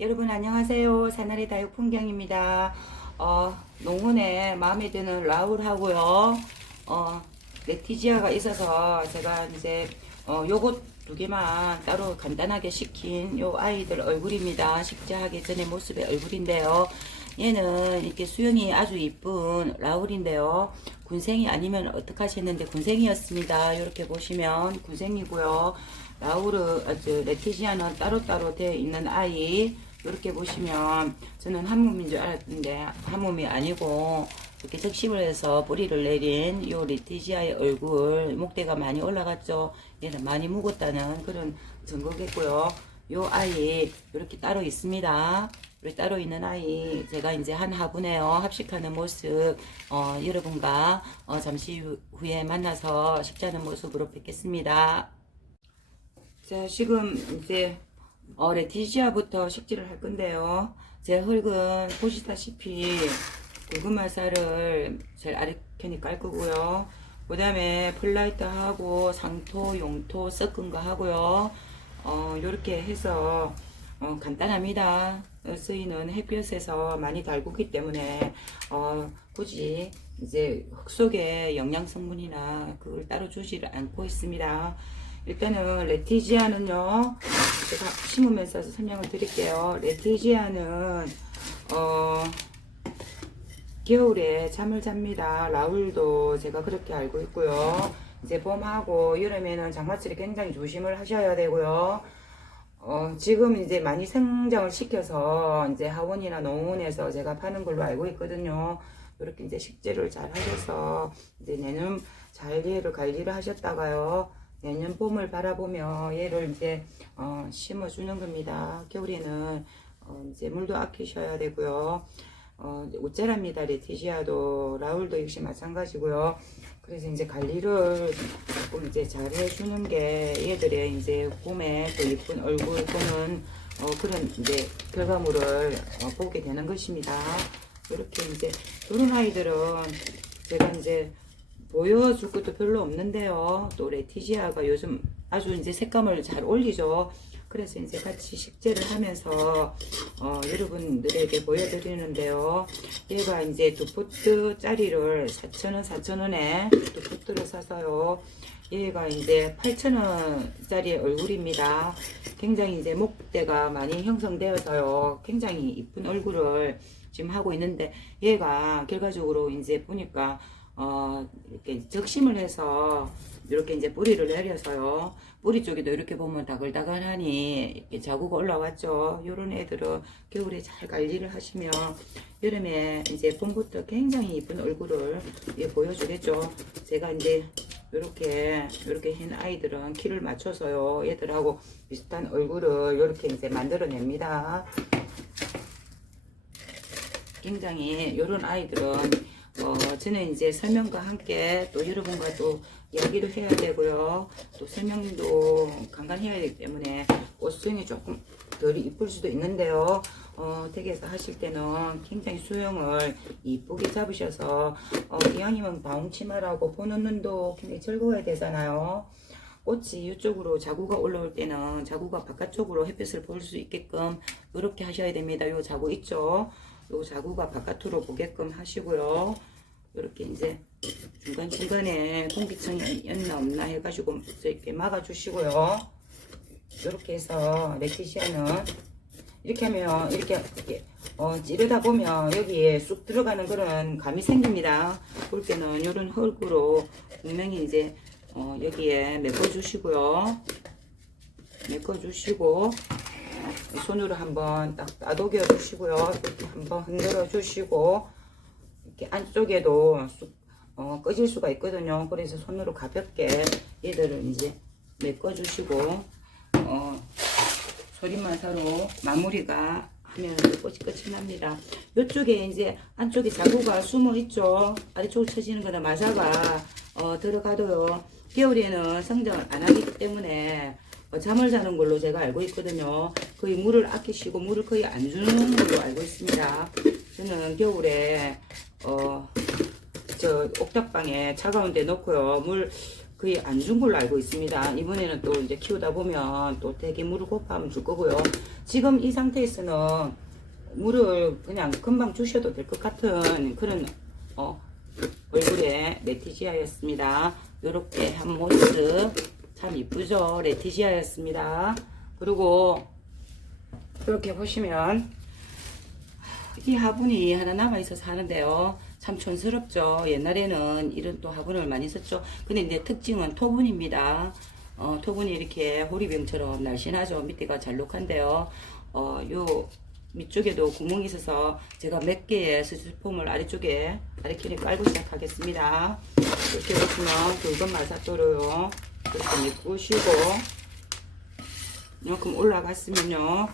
여러분 안녕하세요. 사나리 다육 풍경입니다. 어, 농원에 마음에 드는 라울하고요. 어, 레티지아가 있어서 제가 이제 어, 요것 두 개만 따로 간단하게 시킨 요 아이들 얼굴입니다. 식재하기 전에 모습의 얼굴인데요. 얘는 이렇게 수영이 아주 이쁜 라울인데요. 군생이 아니면 어떡하시는데 군생이었습니다. 이렇게 보시면 군생이고요. 라울은 레티지아는 따로따로 되어 있는 아이 이렇게 보시면 저는 한 몸인 줄 알았는데 한 몸이 아니고 이렇게 적심을 해서 뿌리를 내린 요 레티지아의 얼굴 목대가 많이 올라갔죠. 얘는 많이 묵었다는 그런 증거겠고요. 요 아이 이렇게 따로 있습니다. 우리 따로 있는 아이 제가 이제 한 화분에요 합식하는 모습 어, 여러분과 어, 잠시 후- 후에 만나서 식자는 모습으로 뵙겠습니다. 자, 지금 이제 어, 레티지아부터 식지를 할 건데요. 제 흙은 보시다시피 굵은 마살을 제일 아래편에 깔 거고요. 그 다음에 플라이트하고 상토, 용토 섞은 거 하고요. 어, 요렇게 해서 어, 간단합니다. 어, 쓰이는 햇볕에서 많이 달구기 때문에 어, 굳이 이제 흙 속에 영양 성분이나 그걸 따로 주지를 않고 있습니다. 일단은 레티지아는요 제가 심으면서 설명을 드릴게요 레티지아는 어 겨울에 잠을 잡니다 라울도 제가 그렇게 알고 있고요 이제 봄하고 여름에는 장마철에 굉장히 조심을 하셔야 되고요 어, 지금 이제 많이 성장을 시켜서 이제 하원이나 농원에서 제가 파는 걸로 알고 있거든요. 이렇게 이제 식재를 잘 하셔서 이제 내년 잘 얘를 관리를 하셨다가요. 내년 봄을 바라보며 얘를 이제 어, 심어 주는 겁니다. 겨울에는 어, 이제 물도 아끼셔야 되고요. 어, 옷자랍니다. 레티지아도 라울도 역시 마찬가지고요. 그래서 이제 관리를 조금 이제 잘 해주는 게 얘들의 이제 봄에 또 예쁜 얼굴 보는 어, 그런 이제 결과물을 어, 보게 되는 것입니다. 이렇게 이제 이런 아이들은 제가 이제 보여줄 것도 별로 없는데요. 또 레티지아가 요즘 아주 이제 색감을 잘 올리죠. 그래서 이제 같이 식재를 하면서 어, 여러분들에게 보여드리는데요. 얘가 이제 두 포트 짜리를 4,000원, 4,000원에 두 포트를 사서요. 얘가 이제 8,000원짜리 얼굴입니다. 굉장히 이제 목대가 많이 형성되어서요. 굉장히 이쁜 얼굴을 지금 하고 있는데 얘가 결과적으로 이제 보니까 어, 이렇게 적심을 해서 이렇게 이제 뿌리를 내려서요. 뿌리 쪽에도 이렇게 보면 다글다글하니 자구가 올라왔죠. 요런 애들은 겨울에 잘 관리를 하시면 여름에 이제 봄부터 굉장히 이쁜 얼굴을 예, 보여주겠죠. 제가 이제 이렇게 이렇게 한 아이들은 키를 맞춰서요. 얘들하고 비슷한 얼굴을 이렇게 이제 만들어냅니다. 굉장히 이런 아이들은 어, 저는 이제 설명과 함께 또 여러분과 또 이야기를 해야 되고요. 또 설명도 간간해야 되기 때문에 옷수영이 조금 덜 이쁠 수도 있는데요. 어, 댁에서 하실 때는 굉장히 수영을 이쁘게 잡으셔서 어, 기왕이면 바웅치마라고 보는 눈도 굉장히 즐거워야 되잖아요. 꽃이 이쪽으로 자구가 올라올 때는 자구가 바깥쪽으로 햇빛을 볼 수 있게끔 이렇게 하셔야 됩니다. 요 자구 있죠? 요 자구가 바깥으로 보게끔 하시고요. 이렇게 이제 중간중간에 공기층이 있나 없나 해가지고 이렇게 막아주시고요. 이렇게 해서 레티시아는 이렇게 하면 이렇게, 이렇게 어, 찌르다 보면 여기에 쑥 들어가는 그런 감이 생깁니다. 볼 때는 이런 흙으로 분명히 이제 어, 여기에 메꿔주시고요. 메꿔주시고 손으로 한번 딱 따독여 주시고요. 이렇게 한번 흔들어 주시고 이렇게 안쪽에도 쑥 어, 꺼질 수가 있거든요. 그래서 손으로 가볍게 얘들을 이제 메꿔 주시고 어, 소리마사로 마무리가 하면 꽃이 끝이 납니다. 이쪽에 이제 안쪽에 자구가 숨어 있죠. 아래쪽으로 쳐지는 거다 마사가 어, 들어가도요. 겨울에는 성장을 안 하기 때문에 어, 잠을 자는 걸로 제가 알고 있거든요. 거의 물을 아끼시고 물을 거의 안 주는 걸로 알고 있습니다. 저는 겨울에 어, 저 옥탑방에 차가운 데 놓고요. 물 거의 안 준 걸로 알고 있습니다. 이번에는 또 이제 키우다 보면 또 되게 물을 고파하면 줄 거고요. 지금 이 상태에서는 물을 그냥 금방 주셔도 될 것 같은 그런 어, 얼굴의 레티지아였습니다. 이렇게 한 모습 참 이쁘죠? 레티지아였습니다. 그리고 이렇게 보시면 이 화분이 하나 남아 있어서 하는데요. 참 촌스럽죠. 옛날에는 이런 또 화분을 많이 썼죠. 근데 이제 특징은 토분입니다. 어, 토분이 이렇게 호리병처럼 날씬하죠. 밑에가 잘록한데요. 어, 요 밑쪽에도 구멍이 있어서 제가 몇 개의 수술폼을 아래쪽에 아래쪽에 깔고 시작하겠습니다. 이렇게 보시면 붉은 마사토로요. 이렇게 메꾸시고 이만큼 올라갔으면요.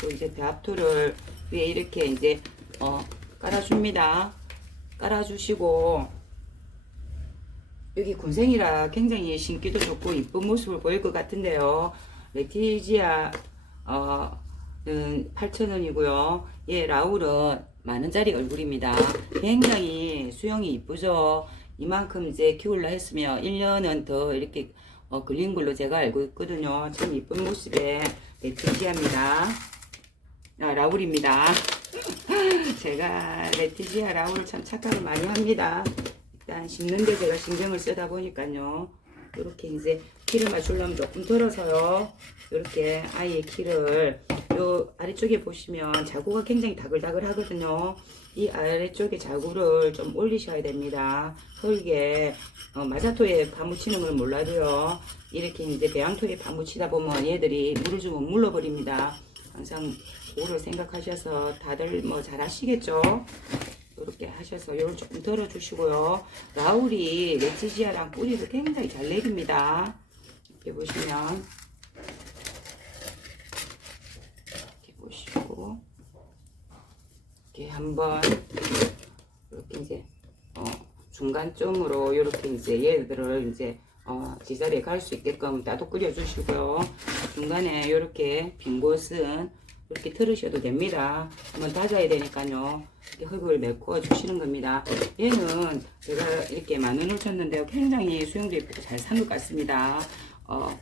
또 이제 배합토를 위에 이렇게 이제 어 깔아줍니다. 깔아주시고 여기 군생이라 굉장히 신기도 좋고 이쁜 모습을 보일 것 같은데요. 레티지아 어, 는 8,000원이고요. 예, 라울은 만원짜리 얼굴입니다. 굉장히 수영이 이쁘죠. 이만큼 이제 키울라 했으면 1년은 더 이렇게 어, 걸린 걸로 제가 알고 있거든요. 참 이쁜 모습의 레티지아입니다. 아, 라울입니다. 제가 레티지아 라울 참 착각을 많이 합니다. 일단 심는데 제가 신경을 쓰다 보니까요. 이렇게 이제 키를 맞추려면 조금 들어서요. 이렇게 아이의 키를 요 아래쪽에 보시면 자구가 굉장히 다글다글 하거든요. 이 아래쪽에 자구를 좀 올리셔야 됩니다. 흙에 어, 마사토에 파묻히는 걸 몰라도요. 이렇게 이제 배양토에 파묻히다 보면 얘들이 물을 주면 물러버립니다. 항상 그거를 생각하셔서 다들 뭐잘 아시겠죠? 이렇게 하셔서 요를 조금 덜어주시고요. 라울이 레티지아랑 뿌리를 굉장히 잘 내립니다. 이렇게 보시면 이렇게 보시고 이렇게 한번 이렇게 이제 어, 중간점으로 이렇게 이제 얘들을 이제 어, 제자리에 갈 수 있게끔 따도 끓여 주시고요. 중간에 이렇게 빈 곳은 이렇게 틀으셔도 됩니다. 한번 다져야 되니까요. 흙을 메꿔 주시는 겁니다. 얘는 제가 이렇게 만 원을 쳤는데요. 굉장히 수영도 잘 산 것 같습니다. 어,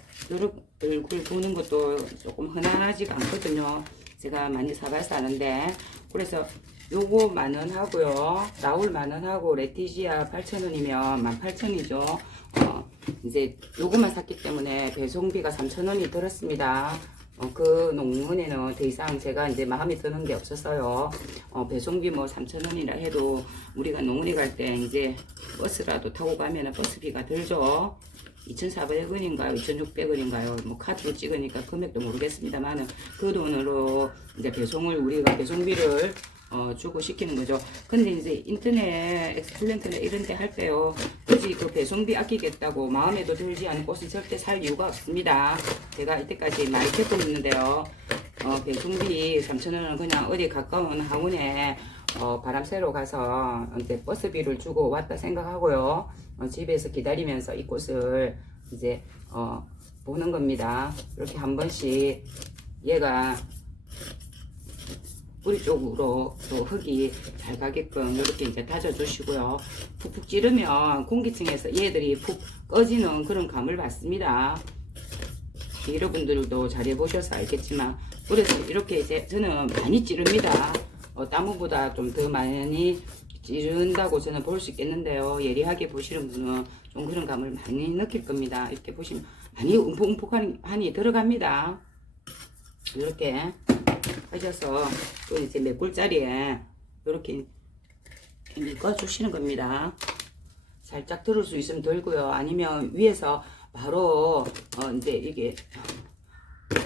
얼굴 보는 것도 조금 흔하지가 않거든요. 제가 많이 사봐서 아는데. 그래서 요거 만원 하고요. 라울 만원 하고 레티지아 8,000원이면 18,000원이죠. 어, 이제 요거만 샀기 때문에 배송비가 3,000원이 들었습니다. 어, 그 농문에는 더 이상 제가 이제 마음에 드는 게 없었어요. 어, 배송비 뭐 3,000원이라 해도 우리가 농원에 갈 때 이제 버스라도 타고 가면은 버스비가 들죠. 2,400원인가요? 2,600원인가요? 뭐 카드로 찍으니까 금액도 모르겠습니다만은 그 돈으로 이제 배송을 우리가 배송비를 어, 주고 시키는 거죠. 근데 이제 인터넷, 엑스플랜트나 이런 데 할 때요. 굳이 그 배송비 아끼겠다고 마음에도 들지 않은 꽃은 절대 살 이유가 없습니다. 제가 이때까지 많이 겪고 있는데요. 어, 배송비 3,000원은 그냥 어디 가까운 학원에 어, 바람 쐬러 가서 이제 버스비를 주고 왔다 생각하고요. 어, 집에서 기다리면서 이 꽃을 이제 어, 보는 겁니다. 이렇게 한 번씩 얘가 뿌리 쪽으로 또 흙이 잘 가게끔 이렇게 이제 다져주시고요. 푹푹 찌르면 공기층에서 얘들이 푹 꺼지는 그런 감을 받습니다. 여러분들도 잘 해보셔서 알겠지만 그래서 이렇게 이제 저는 많이 찌릅니다. 어, 나무보다 좀 더 많이 찌른다고 저는 볼 수 있겠는데요. 예리하게 보시는 분은 좀 그런 감을 많이 느낄 겁니다. 이렇게 보시면 많이 움푹움푹하니 들어갑니다. 이렇게 하셔서 또 이제 몇 꿀짜리에 이렇게 묶어 주시는 겁니다. 살짝 들을 수 있으면 들고요. 아니면 위에서 바로 어 이제 이게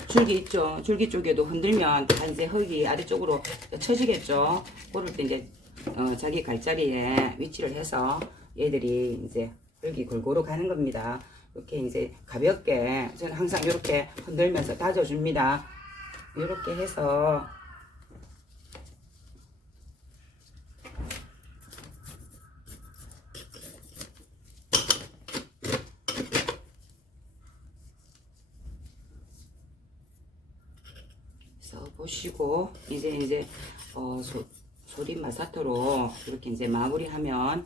줄기 있죠. 줄기 쪽에도 흔들면 다 이제 흙이 아래쪽으로 쳐지겠죠. 그럴 때 이제 어 자기 갈 자리에 위치를 해서 얘들이 이제 흙이 골고루 가는 겁니다. 이렇게 이제 가볍게 저는 항상 이렇게 흔들면서 다져줍니다. 이렇게 해서 써 보시고 이제 이제 어, 소, 소리 마사토로 이렇게 이제 마무리하면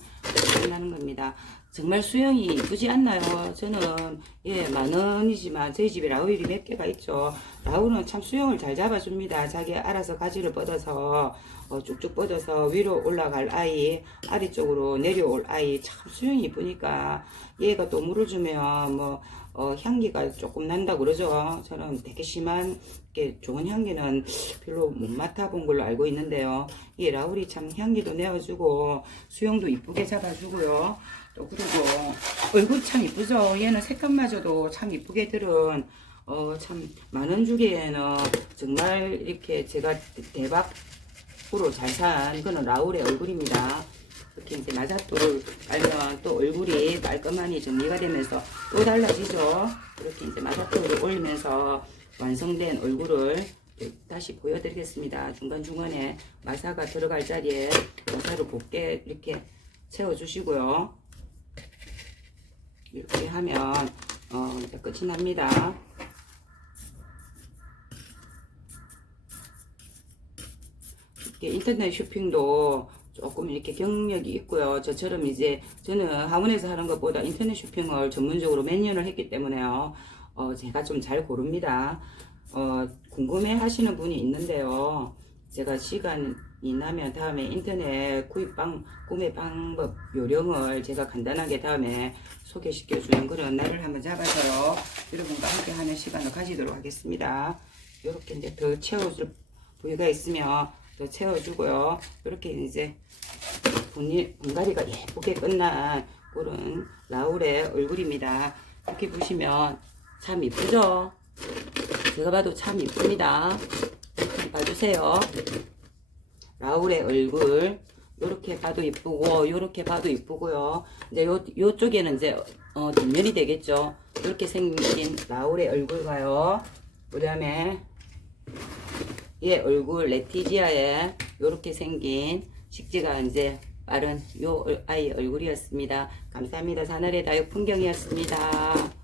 끝나는 겁니다. 정말 수영이 이쁘지 않나요? 저는 예 만원이지만 저희 집에 라울이 몇 개가 있죠. 라울은 참 수영을 잘 잡아줍니다. 자기 알아서 가지를 뻗어서 어, 쭉쭉 뻗어서 위로 올라갈 아이 아래쪽으로 내려올 아이 참 수영이 이쁘니까 얘가 또 물을 주면 뭐 어, 향기가 조금 난다 그러죠. 저는 되게 심한 게 좋은 향기는 별로 못 맡아본 걸로 알고 있는데요. 이 라울이 참 향기도 내어주고 수영도 이쁘게 잡아주고요. 또 그리고 얼굴 참 이쁘죠. 얘는 색감마저도 참 이쁘게 들은 어, 참 만원 주기에는 정말 이렇게 제가 대박으로 잘 산 그는 라울의 얼굴입니다. 이렇게 이제 나사토를 깔면 또 얼굴이 깔끔하니 정리가 되면서 또 달라지죠. 이렇게 이제 나사토를 올리면서 완성된 얼굴을 이제 다시 보여드리겠습니다. 중간중간에 마사가 들어갈 자리에 마사를 곱게 이렇게 채워주시고요. 이렇게 하면 어, 이제 끝이 납니다. 이렇게 인터넷 쇼핑도 조금 이렇게 경력이 있고요. 저처럼 이제 저는 학원에서 하는 것보다 인터넷 쇼핑을 전문적으로 몇 년을 했기 때문에요. 어, 제가 좀 잘 고릅니다. 어, 궁금해 하시는 분이 있는데요. 제가 시간이 나면 다음에 인터넷 구입 방, 구매 방법 요령을 제가 간단하게 다음에 소개시켜 주는 그런 날을 한번 잡아서요. 여러분과 함께 하는 시간을 가지도록 하겠습니다. 이렇게 이제 더 채워줄 부위가 있으면 더 채워주고요. 이렇게 이제 분이, 분갈이가 예쁘게 끝난 그런 라울의 얼굴입니다. 이렇게 보시면 참 이쁘죠? 제가 봐도 참 이쁩니다. 봐주세요. 라울의 얼굴. 요렇게 봐도 이쁘고, 요렇게 봐도 이쁘고요. 이제 요, 요쪽에는 이제, 어, 뒷면이 되겠죠. 이렇게 생긴 라울의 얼굴과요. 그 다음에, 얘 얼굴, 레티지아에 요렇게 생긴 식지가 이제 빠른 요 얼- 아이 얼굴이었습니다. 감사합니다. 사늘의 다육 풍경이었습니다.